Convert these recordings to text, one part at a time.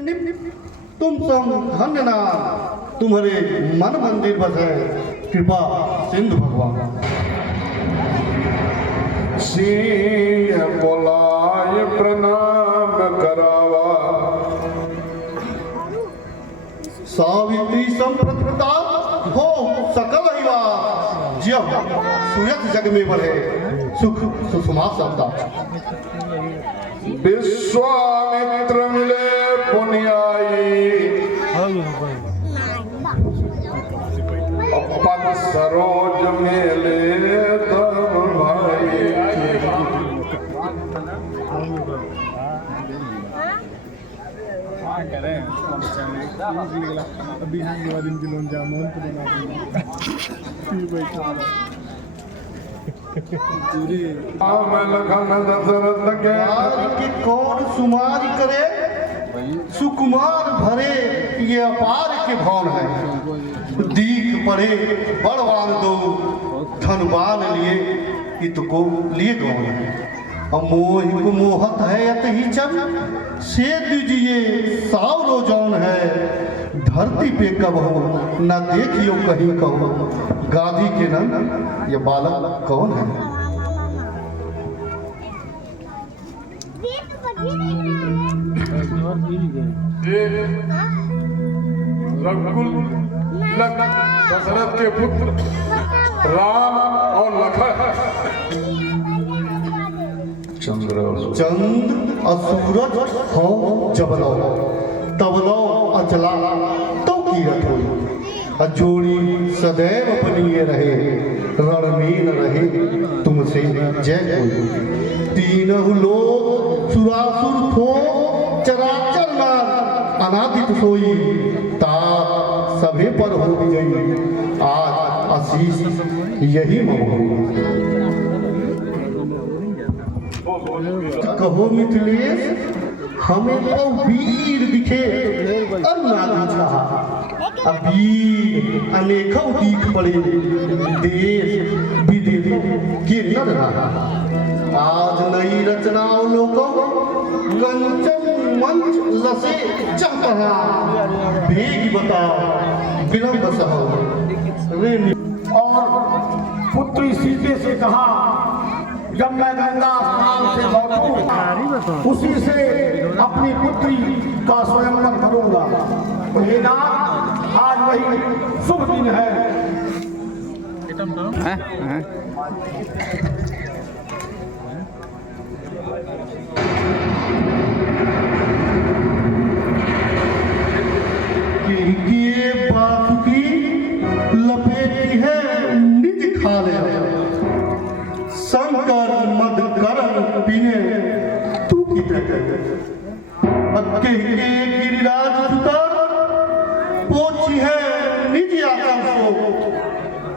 तुम धन्य नाम तुम्हारे मन मंदिर बसे कृपा सिंधु भगवान। सिंह बोलाय प्रणाम करावा, सावित्री संप्रतिपदा हो सकल जब सुयत जग में बढ़े सुख सुषमा शब्दा। विश्वामित्र मिले पुण्याई, अपन सरोज मेले तब भाई। अभी हम दिन के लोन जामुन तो के कौन सुमार करे सुकुमार भरे ये अपार के भवन है। दीख पढ़े बड़वान दो धनवान लिए इत को लिए गौन है। मोह को मोहत है यत ही चल से दीजिए सावरो जौन है। धरती पे कब हो न देखियो कहीं कहो गादी के नन ये बालक कौन है। रघुकुल दशरथ के पुत्र राम और लखन चंद असूरज हो जबलो तबलो अचला तो कीरत हो। जोड़ी सदैव बनिए रहे रण में न रहे तुमसे जय कोई। तीनहु लोग सुरासुर थो चराचर नार अनादित सोई। ता सभे पर हो विजयी आज आशीष यही महो। कहो मिथिलेश हमें तो वीर दिखे वीर अनेकों दीख पड़े देश विदेश के न रहा। आज नई रचनाओं लोगों कंचन मंच लसे चहकहा। भेग बता विलंब सहो। और पुत्री सीते से कहा जब मैं गंगा स्नान से लौटूं उसी से अपनी पुत्री का स्वयंवर करूंगा। तो हे नाथ आज वही शुभ दिन है। ये बात की लपेटी है निज खाले। शंकर मद करन पीने तू की अक्के गिरिराज सुतर पोछी है निज आकर सो।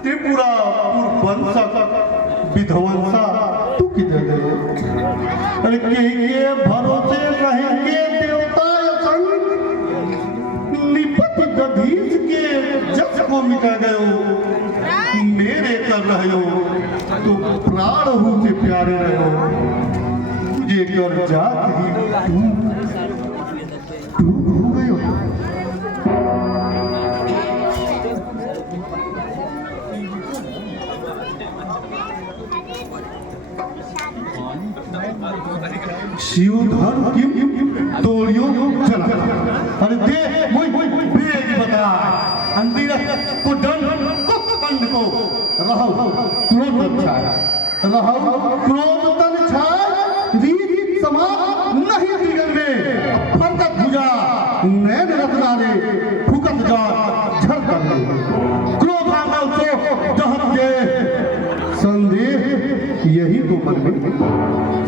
त्रिपुरा पुरवंशक विध्वंसा तू की अरे के भरोसे रहेंगे देवता संग। निपट गधीश के जस को मिटा गयो मेरे कर रहे हो तो प्राण हूँ से प्यारे रहो। तुझे कर जात ही तू हो गयो। शिव धर्म की तोड़ियो चला। अरे दे बेग बता अंदर को दंड को पंड को रहो क्रोध छाया। रहो क्रोध तन छाय रीत समाज नहीं दिगन में। फरकत भुजा नैन रत्नाले फुकत जा झर कर ले। क्रोध आंगल तो दहत के संदेह यही तो मन में।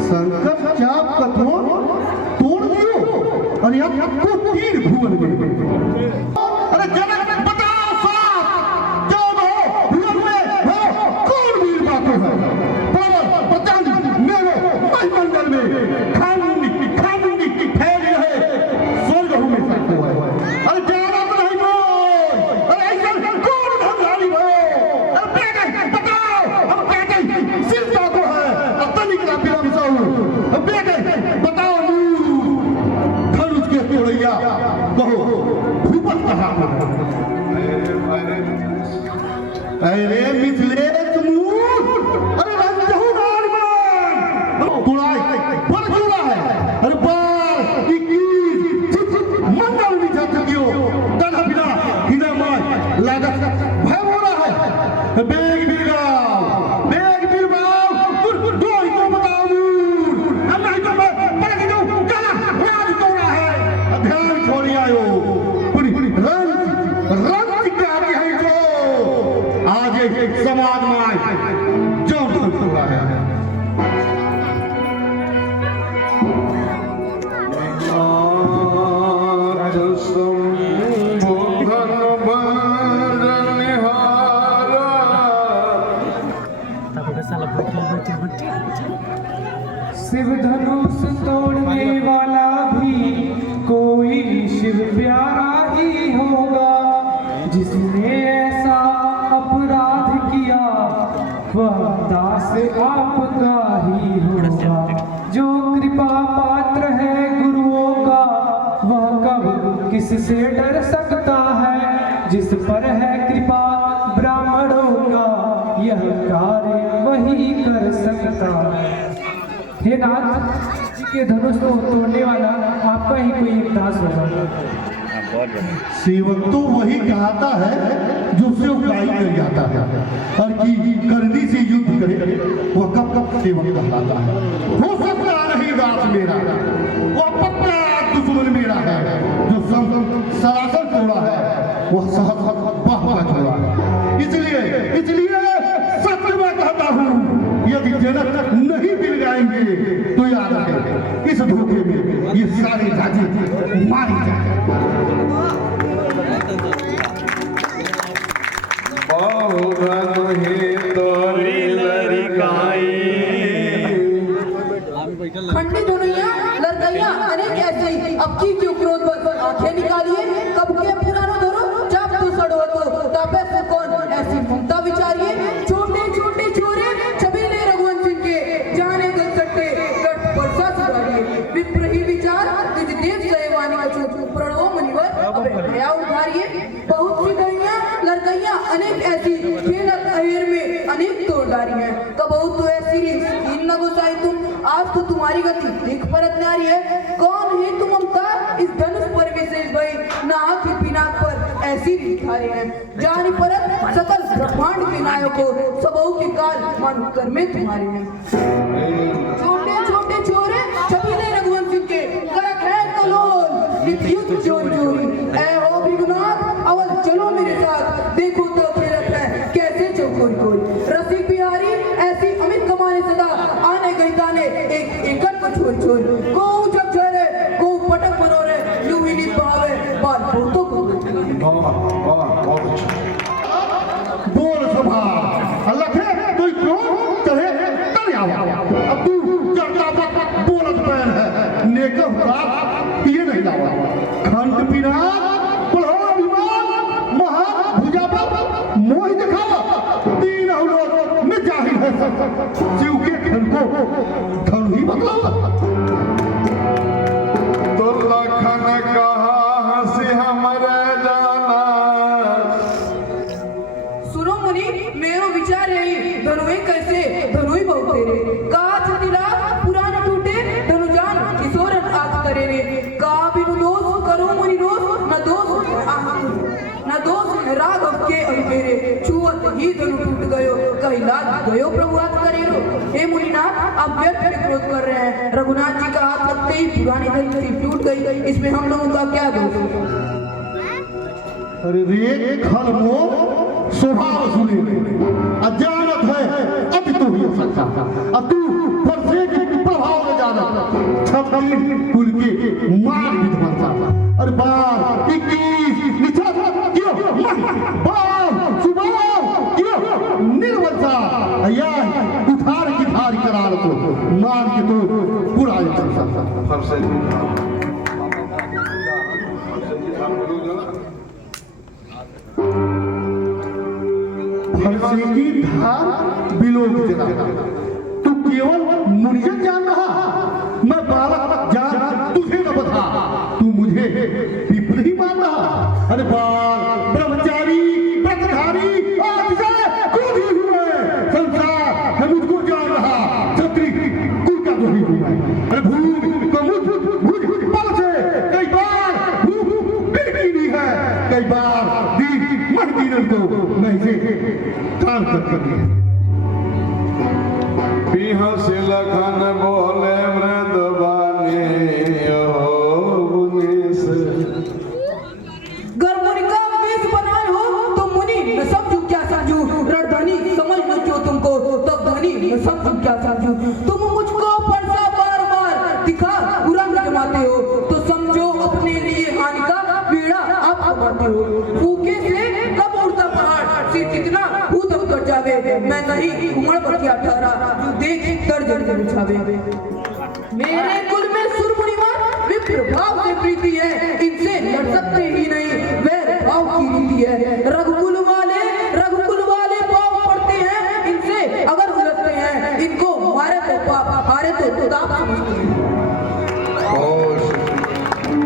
संकट चाप कठोर तोड़ दियो और अब को तीर भुवन में। अरे जनक बताओ साथ जो हो भुवन में हो कौन वीर बातें है। पवन पतंग मेरो मंडल में खामुंडी फैली है स्वर्ग में सकते है। अरे जानत नहीं बोल अरे ऐसा कौन धनधारी भयो। अरे बेटे बताओ हम कहते सिरता को है अपनी का पिरा बिसाऊ। बेटे बताओ धनुष के तोड़ैया कहो भूपत कहा अरे मिथिलेश मूल अरे रंजहू नारमान तुड़ाई पर जुड़ा है अरे बार 21 मंडल विचार क्यों तन बिना हिना माय लागत भय हो रहा है बेग बिरगाव दो ही तो बताओ हम नहीं तो मैं पलक दो काला राज तोड़ा है ध्यान छोड़ आयो पूरी रंग का है जो आज एक समाज में जो हुआ है शिव धनुष तोड़ने वाला भी कोई शिव प्यारा ही होगा जिसने ऐसा अपराध किया वह दास आपका ही होगा जो कृपा पात्र है गुरुओं का वह कब किससे डर सकता है जिस पर है कृपा ब्राह्मणों का यह कार्य वही कर सकता है। हे नाथ जी के धनुष को तोड़ने वाला आपका ही कोई एक दास होगा। सेवक तो वही कहता है जो से उगाई कर जाता है और कि करनी से युद्ध करे वह कब सेवक कहलाता है। हो सकता नहीं दास मेरा वह पक्का दुश्मन मेरा है जो सरासर तोड़ा है वह सहज बहका छोड़ा है। इसलिए सच में कहता हूँ यदि जनक नहीं मिल जाएंगे तो याद रहे इस धोखे में ये सारे राजे मारी जाए। खंडित धनुइया लड़कैया अनेक ऐसे अब की क्यों क्रोध पर आंखें निकालिए कब के पुराना धरो जब तू सड़ो तो तापे से कौन ऐसी ममता विचारिए छोटे छोटे छोरे छबीले रघुवंश सिंह के जाने गल सट्टे गट वर्षा सुधारिए विप्र ही विचार तुझ देव सयवानी का चुप प्रणव मुनिवर अबे दया उधारिए बहुत सी गैया लड़कैया अनेक ऐसी खेलत अहेर में अनेक तोड़दारी है कबहू तो ऐसी इन न गुसाई तुम आज तो तुम्हारी गति देख परत नारी है कौन है तुम ममता इस धनुष पर विशेष भई नाक के पिनाक पर ऐसी दिखारे हैं जानी परत सकल ब्रह्मांड के नायकों सबों के काल मन उत्तर में तुम्हारे हैं छोटे छोटे छोरे छबीले रघुवंश सिंह के करक है कलोल नित्युत जोर जोरी ऐ हो भृगुनाथ अवध चलो मेरे साथ देखो तो खेलत है कैसे चौकोरी कोई रसिक बिहारी ऐसी अमित कमाने सदा आने गई ताने एक एकड़ को छोड़ छोड़ को जब झरे को पटक मनोरे यूं ही नित भावे बाल भूतों को बोल सभा अल्लाह है कोई क्यों कहे तर आवा अब तू चढ़ता बोलत पैर है नेकम का ये नहीं लावा खंड पीना पुलहा विमान महा भुजापा मोह दिखावा तीन अवलोक में जाहिर है शिव के धन को धन ही बतलावा तो लखन कहा से हमरे जाना सुनो मुनि मेरो विचार है धनुए कैसे धनुई बहु तेरे काच दिला पुराने टूटे धनुजान किशोरन आग करे रे का बिनु दोष करो मुनि दोष न दोष न दोष राघव के अभिमेरे छुअत ही धनु टूट गयो कहीं लाग गयो प्रभु हाथ करे रो हे मुनिनाथ आप व्यर्थ में क्रोध कर रहे हैं रघुनाथ जी का हाथ लगते ही पुरानी धनुषी टूट गई इसमें हम लोगों का क्या दोष अरे रे खलमो स्वभाव सुने अजानत है अब तो ही सकता अब तू परसे के प्रभाव में जाना छब्बीस कुल के मार विध्वंसा अरे बार 21 निछा क्यों बार सुबह क्यों निर्वंसा या उठार की धार करार तो मार के तो पूरा फरसे फरसे की धार बिलोक जला तू केवल मुनिजन जान रहा मैं बालक जान तुझे न बता तू मुझे विपरीत अरे बाल ब्रह्मचारी व्रतधारी आज से कूद ही हुए संसार है मुझको जान रहा छत्री कुल का दोही हुआ अरे भूख को मुझ पल से कई बार भूख बिगड़ी है कई बार दीन मन दीन को मैं इसे कान कर दिया बिहस लखन बोले मृदवानी हो मुनीस गर मुनि का वेश बनाए हो तो मुनि न समझू क्या समझू रणधनी समझ लो क्यों तुमको तब धनी न समझू क्या समझू तुम मुझको फरसा बार बार दिखा बुरा जमाते हो तो समझो अपने लिए हानि का पीड़ा आप कमाते हो फूके से कब उड़ता पहाड़ सिर कितना भूत कर जावे मैं नहीं उमड़ बतिया ठहरा जो देख दर्जन बिछावे मेरे कुल में सुरमुनिमान विप्र भाव से प्रीति है इनसे लड़ सकते ही नहीं वैर भाव की रीति है रघुकुल वाले पाप पड़ते हैं इनसे अगर उलझते हैं इनको मारे तो पाप हारे तो ताप समझते हैं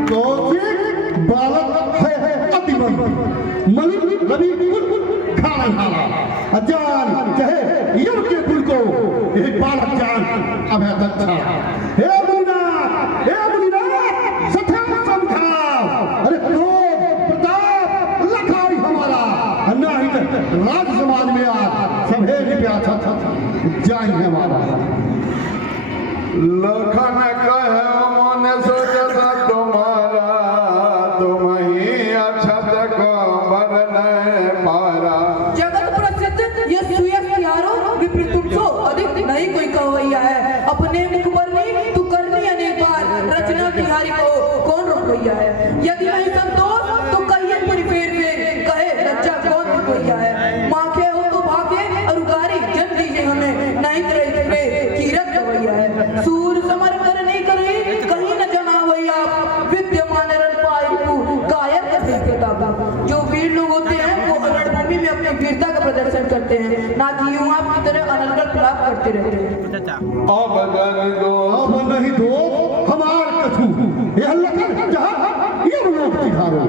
कौशिक बालक है अतिबल मलिक रवि खाना खाना अजान कहे यम के पुल को ये बालक जान अब है दक्षा हे मुनिना सथा समझाओ अरे क्रोध प्रताप लखाई हमारा ना ही राज समाज में आज सभे प्यासा जाएंगे हमारा लखन कहे मन सोचता तुम्हारा तुम ही अक्षत को बरन पारा जगत प्रसिद्ध ये सुयस यारो विप्र तुमको अधिक नहीं कोई कवैया है अपने मुख पर नहीं तू करनी अनेक बार रचना तिहारी को कौन रोकैया है यदि नहीं संतोष तो कहिए मुनि फेर कहे रचा कौन रोकैया है माखे हो तो भागे और उगारी जन दीजिए हमें नहीं करे कीरत गवैया है सूर समर कर नहीं करे कहीं न जमा वैया विद्यमान रण पाई तू कायर कर किताब जो वीर लोग होते हैं वो रणभूमि में अपनी वीरता का प्रदर्शन करते हैं ना कि यूं आपकी तरह अनर्गल प्रलाप करते रहते हैं अब नहीं दो हमार कछु यह लखन जहाँ ये लोग सिधारो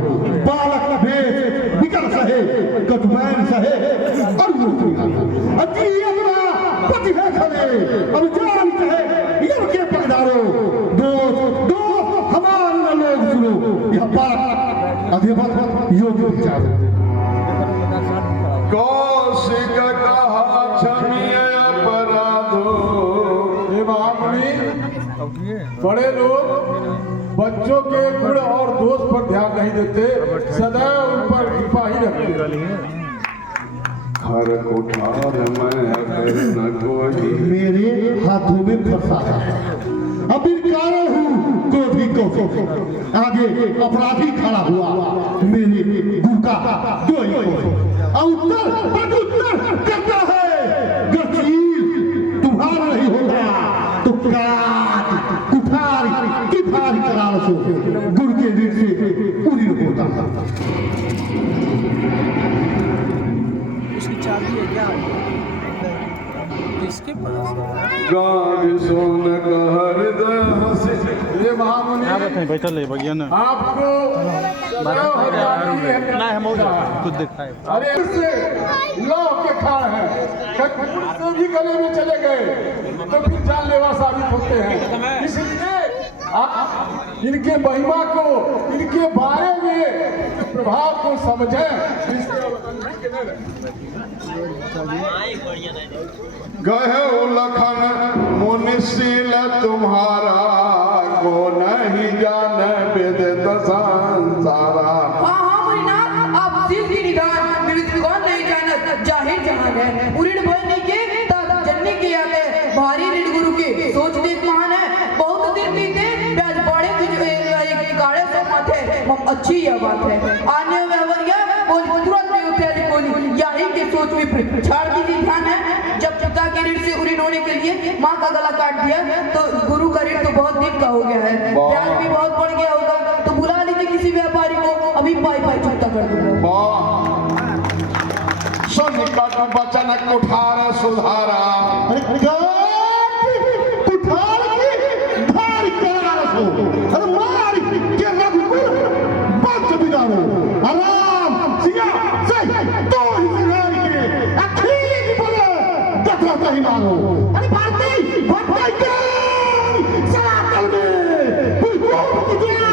बालक भेष विकल सहे कटुमैन सहे और लोग सिधारो अजी अपना पति है खड़े अब जान कहे यम के पगदारो दोस्त हमार न लोग सुनो यह बालक अधिपत योग्य विचारो कौशिक कहा क्षमीय अपराधो हे महामुनि बड़े लोग बच्चों के गुण और दोष पर ध्यान नहीं देते सदैव उन पर कृपा ही रखते हर कुठार में न कोई मेरे हाथों में फंसा है अभी कारण हूँ क्रोधी को आगे अपराधी खड़ा हुआ मेरे गुरु का दो ही उत्तर प्रत्युत्तर करता है गसील तुम्हारा नहीं होगा तो काट कुठारी किठारी करार सो गुरु के रीत से पूरी होता उसकी चाबी है क्या इसके पास गाज सोन कहर दहसे ये महामुनि बैठल है भैया ना आपको ना हम खुद दिखाए अरे इससे लौ के खाड़ है से भी गले में चले गए तो फिर जानलेवा साबित होते हैं इसलिए आप इनके महिमा को इनके बारे में प्रभाव को समझें गहे लखन मुनिशील तुम्हारा को नहीं जाने वेद संसारा हाँ मुनिनाथ आप दिल की निदान विविध विद्वान नहीं जानत जाहिर जहान है उरीड भयनी के तब जन्नी के आगे भारी ऋण गुरु के सोच देख महान है बहुत दिन बीते ब्याज बाड़े तुझे गाड़े से माथे हम अच्छी यह बात है आने व्यवहारिया बोली तुरंत में उठे बोली यही के सोच में छाड़ दीजिए ध्यान है जब पिता के ऋण से उरीन होने के लिए माँ का गला काट दिया तो गुरु का ऋण तो बहुत दिन का हो गया है ब्याज भी बहुत बढ़ गया होगा तो बुला लीजिए किसी व्यापारी को अभी पाई चुकता कर दूंगा सन्निकट वचन कुठार सुधारा कुठार की धार करार सो अरे मार के रघुकुल बच बिदारो राम सिया से तो हिजरान के अखीर बोले कथा कहीं मारो अरे भारती भटकाई के सलाकल में बुलबुल की दिया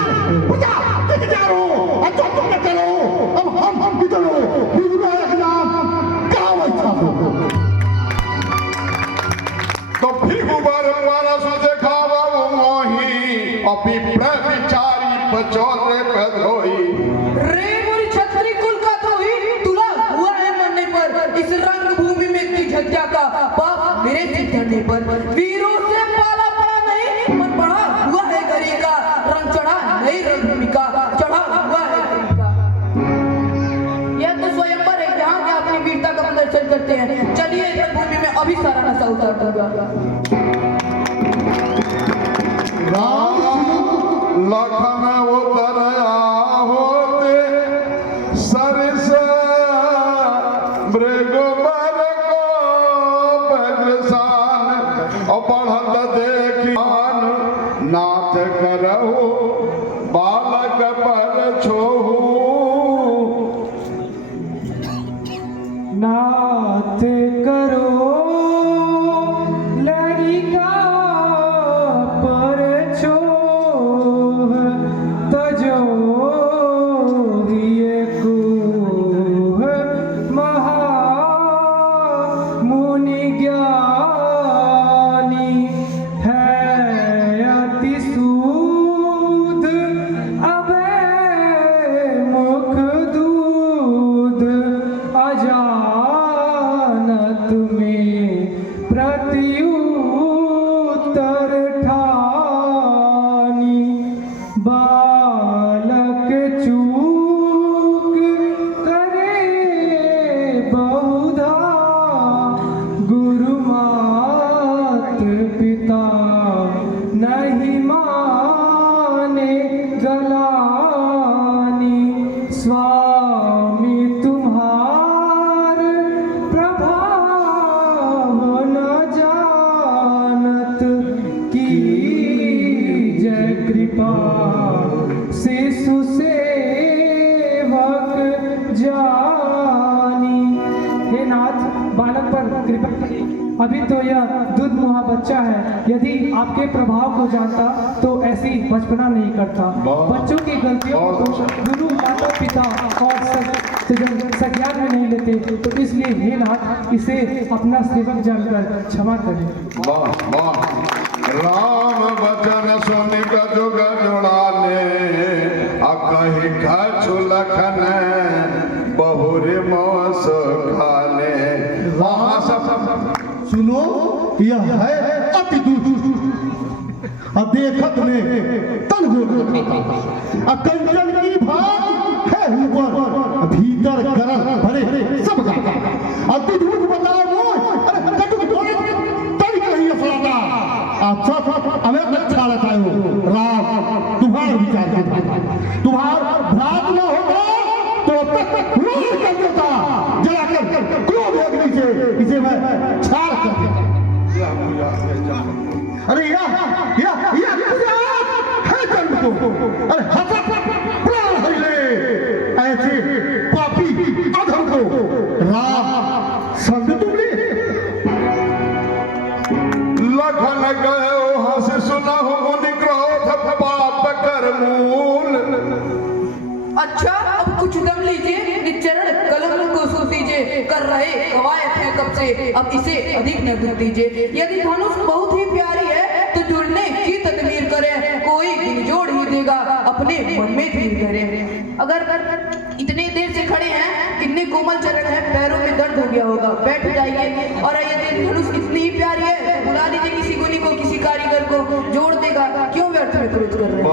बुझा टिक जाओ अच्छा तुम न करो अब हम किधर हो बुलबुल का नाम गाँव अच्छा हो तो फिर वाला सोचे खावा वो मोही अपी प्रविचारी बचौते पधोई रे मोरी छतरी कुल का तो ही तुला हुआ है मरने पर इस रंग भूमि में की झज्जा का बाप मेरे सिर धरने पर वीरों से पाला पड़ा नहीं मन पड़ा हुआ है गरी का रंग चढ़ा नई रणभूमि का चढ़ा हुआ है गरी का यह तो स्वयंवर है जहाँ के अपनी वीरता का प्रदर्शन करते हैं चलिए इस रणभूमि में अभी सारा नशा उतार दूंगा लखन उतर होते सरस मृगबर को बग्रसान और बढ़त देखियान नाथ करहु बालक पर छोहू नाथ करो लड़िका पर छोह तजो हिये कुह महा मुनि ज्ञानी है अति सूद अबे मुख दूध अजानत में प्रत्युत्तर ठानी बालक चूक करे बहुधा गुरु मात पिता नहीं माने गलानी स्वामी तुम्हार प्रभाव न जानत की जय कृपा शिशु सेवक जानी। हे नाथ बालक पर कृपा करिए। अभी तो यह दूध मुहा बच्चा है, यदि आपके प्रभाव को जानता तो ऐसी बचपना नहीं करता। बच्चों की गलतियों को गुरु माता पिता और संज्ञान में नहीं लेते, तो इसलिए हे नाथ इसे अपना सेवक जानकर क्षमा करें। राम बचन सुन का जुग जुड़ाले कही कछु लखन बहुरे मोस खाले वहां सब सुनो यह है अति दुष्ट देखत में तन हो कंचन की भाग है ऊपर भीतर गरम भरे सब गाता अति दुष्ट बताओ अरे कटु ढोले तरी कहीं फलाता अच्छा हमें अच्छा लगता है राम तुम्हारा विचार करता तुम्हार भ्रात न होता तो रोज कर देता जलाकर क्रोध अग्नि से इसे मैं छाड़ कर देता। अरे या है जन्म को अरे हंसा प्राण हरिले ऐसे पापी अधम को राम संग तुमने लखन गयो हंस सुनहु मुनि क्रोध पाप कर मूल। अच्छा अब कुछ दम लीजिए निचरण कलम को सोचीजिए कर रहे कवायद है कब से अब इसे अधिक न दुख दीजिए। यदि धनुष बहुत ही प्यारी है तो जुड़ने की तदबीर करें कोई जोड़ ही देगा अपने मन में धीर करें। अगर इतने देर से खड़े हैं इतने कोमल चरण है पैरों में दर्द हो गया होगा बैठ जाइए और यदि धनुष इतनी ही प्यारी है बुला लीजिए किसी गुनी को किसी कारीगर को जोड़ देगा क्यों व्यर्थ में क्रोध कर रहे हैं।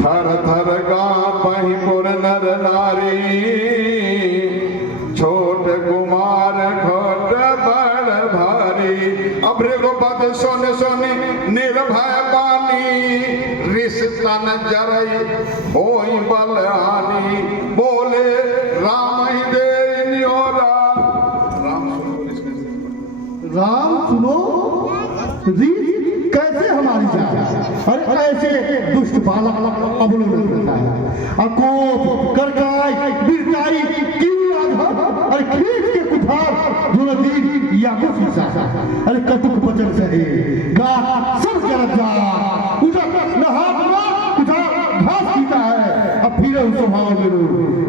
थर थर गापहि पुर नर नारी छोट कुमार खोट बड़ भारी अभृगुपत सुन सुन निर्भय बानी ऋष तन जरई होई बलहानी बोले राम ही दे नियोरा राम राम सुनो, रीत कैसे हमारी जाए? अरे ऐसे दुष्ट बालक अवलोकन करता है, अकोप करकाई बिरकाई अरे खींच के कुठार जो नदी या कुछ अरे कटुक वचन सहे गा सब जरत जा उधर नहा कुठार घास पीता है, अब फिर उस स्वभाव में रो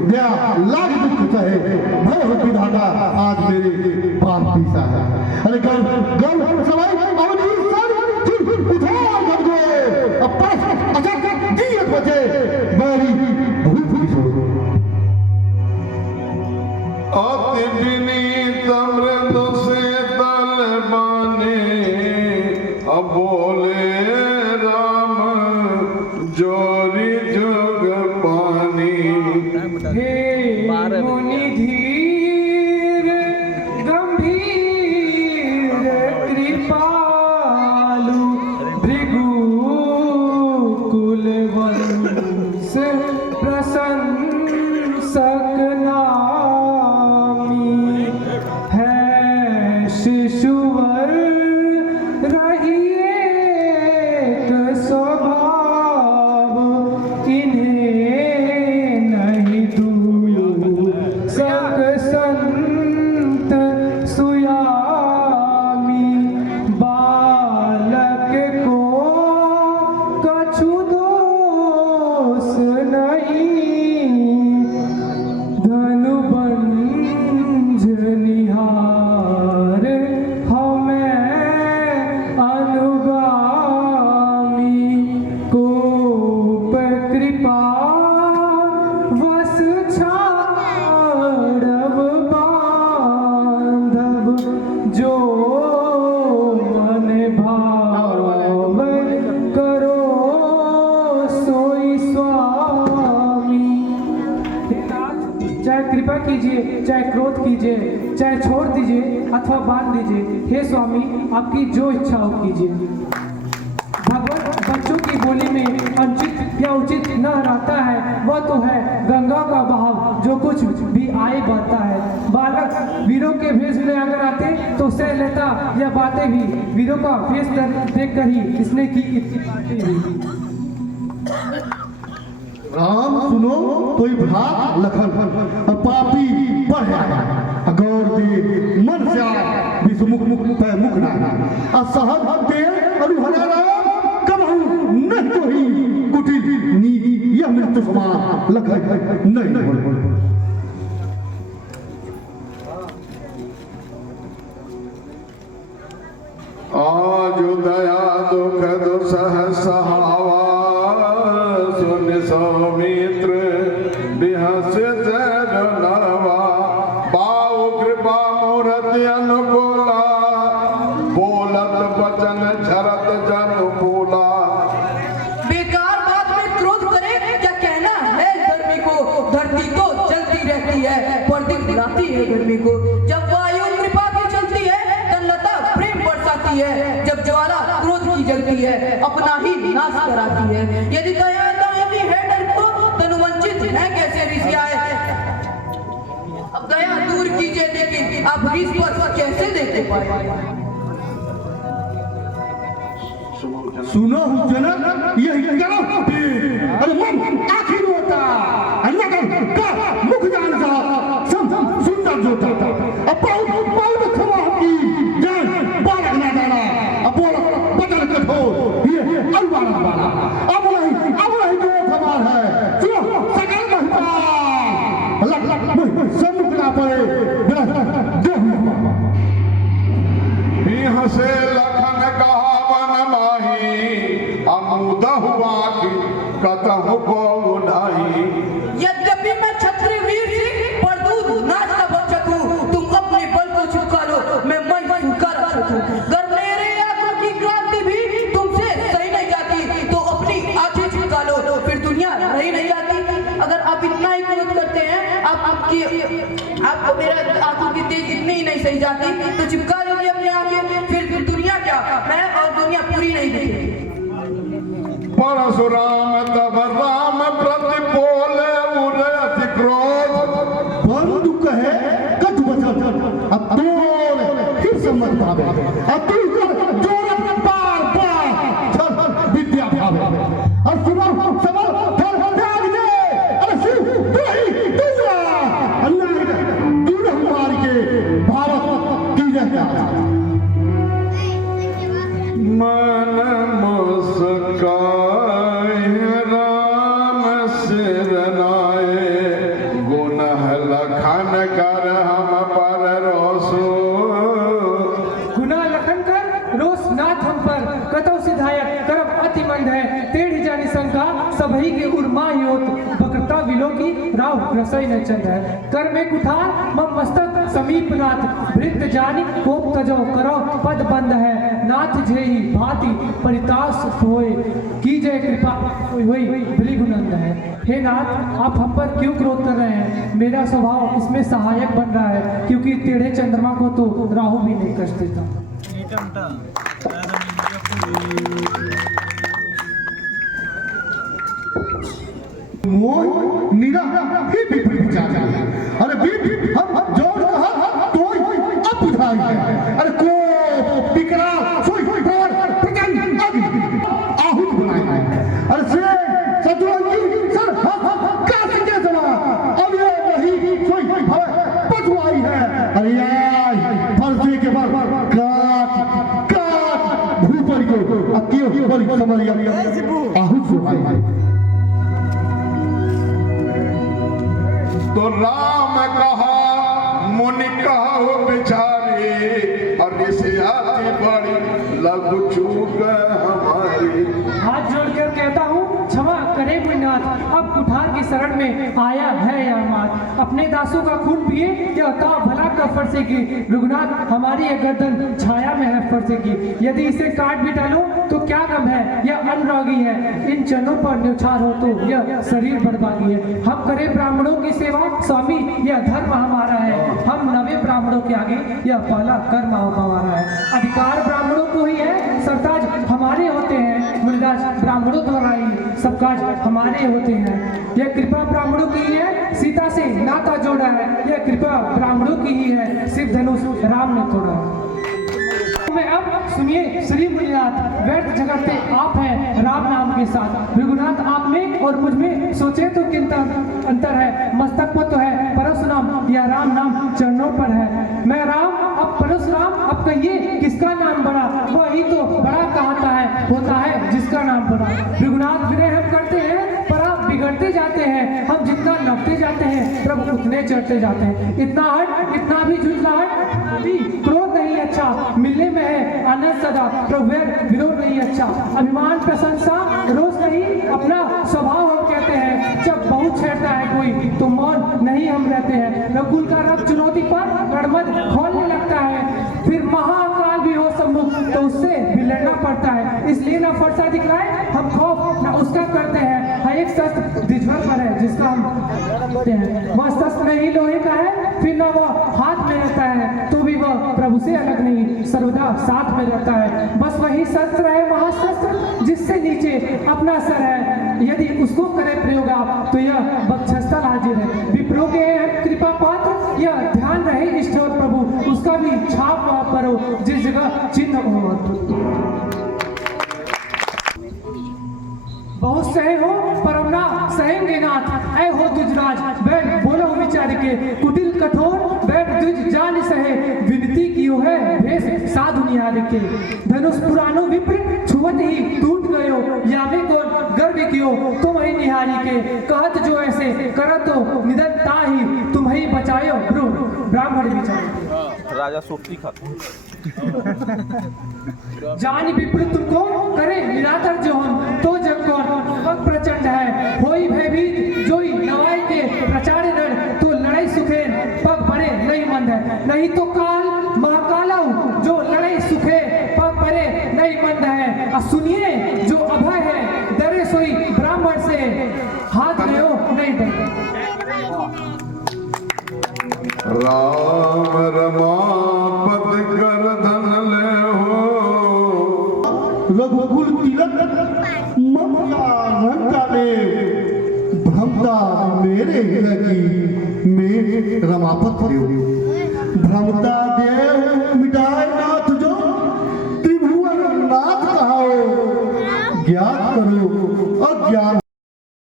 दया लाख दुख सहे भय हो विधाता आज मेरे पाप पीसा है। अरे गल गल सवाई अवनी सर उठार कर गए अब परस अचानक जीत बचे मेरी भूख की सो अति विनीत मृदु शीतल बानी अब बोले राम जोरी जुग पानी। हे मुनि धीर गंभीर कृपालु भृगु कुलवंश प्रशंसक नामी है शिशुवर रहिए स्वभाव इन्हें नहीं दूर सक संत सुयामी बालक को कछु दोष नहीं धनुबंज निहार हमें अनुगामी कोप कृपा वस छाड़व बांधव जो मन भाव करो सोई स्वामी। चाहे कृपा कीजिए, चाहे क्रोध कीजिए, चाहे छोड़ दीजिए अथवा बांध दीजिए, हे स्वामी आपकी जो इच्छा हो कीजिए। भगवान बच्चों की बोली में अनुचित या उचित न रहता है, वह तो है गंगा का बहाव जो कुछ भी आए बहता है। बालक वीरों के भेष में अगर आते तो सह लेता या बातें भी, वीरों का भेष देख कर ही इसने की इतनी बातें भी। राम सुनो कोई भ्रात लखन पापी बढ़ आया गौर दे मन से विषमुख मुख पे मुख ना असहज देव अनुहरा राम कबहू न तो ही कुटिल नीति यह मृत्यु समान लखन नहीं आज दया दुख दुसह सहावा सुन सौमित्र बिहस जर नरवा पाऊ कृपा मूर्ति अनुकूला बोलत वचन झरत जन बोला। बेकार बात में क्रोध करे क्या कहना है गर्मी को, धरती तो जलती रहती है पर दिन बुलाती है गर्मी को। जब वायु कृपा की चलती है तनलता प्रेम बरसाती है, जब ज्वाला क्रोध की जलती है अपना ही नाश कराती है। यदि दया दाहिनी है डर को तनुवंचित है कैसे ऋषि आए। अब दया दूर कीजिए लेकिन आप ऋष पर कैसे देखते पाए। सुनो जनक यही करो अरे मन आखिर होता अन्नगल का मुख जान सा सम सुंदर जोता अब बहुत बहुत खवा की जान बालक ना डाला अब बोल बदल कठोर ये अलवारा वाला अब नहीं जो खबर है जो सकल महता लग लग सम्मुख ना पड़े बिना जो हसे लखन कहा वन माही अमुद हुआ कि कतहु को नहीं। यद्यपि मैं क्षत्रिय वीर सिंह पर दूध नाच का बच्चा हूँ, तुम अपने बल को चुका लो मैं मन झुका रखा हूँ। अगर मेरे आंखों की क्रांति भी तुमसे सही नहीं जाती तो अपनी आंखें झुका लो फिर दुनिया रही नहीं जाती। अगर आप इतना ही क्रोध करते हैं आपको मेरा आंखों की तेज इतनी ही नहीं सही जाती तो चिपका लीजिए अपनी आंखें, फिर दुनिया क्या मैं और दुनिया पूरी नहीं दिखेगी। परशुराम तब राम प्रति बोले उरे अति क्रोध बंधु कहे कटु वचन अब तोड़ फिर सम्मत भावे और तू जोर पार पार चल विद्या भावे और सुबह सबल फल त्याग दे अरे शिव तू ही दूसरा अल्लाह दूर हमारी के भारत की जय मन मुस्काए राम सिर नाए गुनह लखन कर हम पर रोसो गुना लखन कर रोस नाथ हम पर कतौ सिधायक करब अति मंद है टेढ़ी जानी शंका सबही के उर्मा योत बकरता विलो की राव रसोई न चंद है कर में कुठार मम मस्तक समीप नाथ वृत्त जानी कोप तजो करो पद बंद है नाथ जेही भांति परितास होए की जय कृपा हुई भृगुनंद है। हे नाथ आप हम पर क्यों क्रोध कर रहे हैं? मेरा स्वभाव इसमें सहायक बन रहा है क्योंकि टेढ़े चंद्रमा को तो राहु भी नहीं कष्ट देता। मोह निरा ही विपरीत जा रहा है अरे बीप हम जोड़ कहा तो अब बुझाई है अरे को बिकरा सोई पर प्रचंड अग्नि आहुति बनाई है अरे से सतुरंगी सर काश के समा अब ये वही सोई भवे पछुआई है अरे यार फर्जी के पर काट काट भूपर को अतियो बड़ी समरिया आहुति सुनाई है तो राम कहा मुनि कहा हो बिचारी और इसे आती बड़ी लघु चूक हमारी। हाथ जोड़कर कहता हूँ क्षमा करे गुरुनाथ अब कुठार की शरण में आया है यह मात अपने दासों का खून पिए यह का भला कर फरसेगी रघुनाथ हमारी यह गर्दन छाया में है फरसेगी यदि इसे काट भी डालो तो क्या गम है यह अनुरागी है इन चरणों पर न्यौछार हो तो यह शरीर बर्बादी है हम करें ब्राह्मणों की सेवा स्वामी यह धर्म हमारा है हम नवे ब्राह्मणों के आगे यह पहला कर्म हमारा है अधिकार ब्राह्मणों को ही है सरताज हमारे होते हैं मुनिदास ब्राह्मणों द्वारा ही सब काज हमारे होते हैं यह कृपा ब्राह्मणों की ही है सीता से नाता जोड़ा है यह कृपा ब्राह्मणों की ही है शिव धनुष राम ने तोड़ा मैं अब सुनिए श्री मुनिनाथ व्यर्थ झगड़ते आप हैं राम नाम के साथ रघुनाथ आप में और मुझ में सोचे तो किंता अंतर है मस्तक पर तो है परशुराम या राम नाम चरणों पर है मैं राम अब परशुराम अब कहिए किसका नाम बड़ा वही तो बड़ा कहता है होता है जिसका नाम बड़ा रघुनाथ विनय हम करते हैं पर आप बिगड़ते जाते हैं हम जितना नपते जाते हैं प्रभु उतने चढ़ते जाते हैं इतना हट इतना भी झुंझलाहट अभी क्रोध नहीं अच्छा मिलने में है आनंद सदा प्रभु विरोध नहीं अच्छा अभिमान प्रशंसा रोज नहीं अपना स्वभाव हम कहते हैं जब बहुत छेड़ता है कोई तो मौन नहीं हम रहते हैं रघुकुल का रथ चुनौती पर गड़मद खोलने लगता है फिर महाकाल भी हो सम्मुख तो उससे भी लड़ना पड़ता है इसलिए ना फरसा दिखलाए हम खौफ ना उसका करते हैं हर एक शस्त्र दिजवर पर है जिसका हम करते हैं वह शस्त्र नहीं लोहे का है फिर ना वह हाथ में रहता है तो भी वह प्रभु से अलग नहीं सर्वदा साथ में रहता है बस वही शस्त्र है महाशस्त्र जिससे नीचे अपना सर है यदि उसको करे प्रयोग आप तो यह बक्षस्थल हाजिर है विप्रो के कृपा पात्र यह ध्यान रहे इष्ट और प्रभु उसका भी छाप वहां पर हो जिस जगह चिन्ह हो बहुत सहे हो पर ना सहेंगे नाथ ऐ हो दुजराज बैठ बोलो विचार के कुटिल कठोर बैठ दुज जान सहे विनती कियो है भेष साधु निहार के धनुष पुरानो विप्र छुवत ही टूट गयो यावे को गर्व कियो तुम ही निहारी के कहत जो ऐसे करत तो निधन ताही तुम ही बचायो ब्राह्मण विचार राजा सोपती खाता जान विप्र तुमको करे निरातर जो हम तो जग कौन प्रचंड है होई भयभीत जोई नवाई के प्रचार रण तो लड़ाई सुखेन पग बड़े नहीं मंद है नहीं तो काल महाकाला जो लड़ाई सुखे पग बड़े नहीं मंद है और सुनिए जो अभय है डरे सोई ब्राह्मण से हाथ ले नहीं डर राम रमापत कर धन ले हो रघुकुल तिलक ममता रंगा ले भ्रमता मेरे हृदय की में रमापत देव भ्रमता देव मिटाए नाथ ज्ञात करो और ज्ञान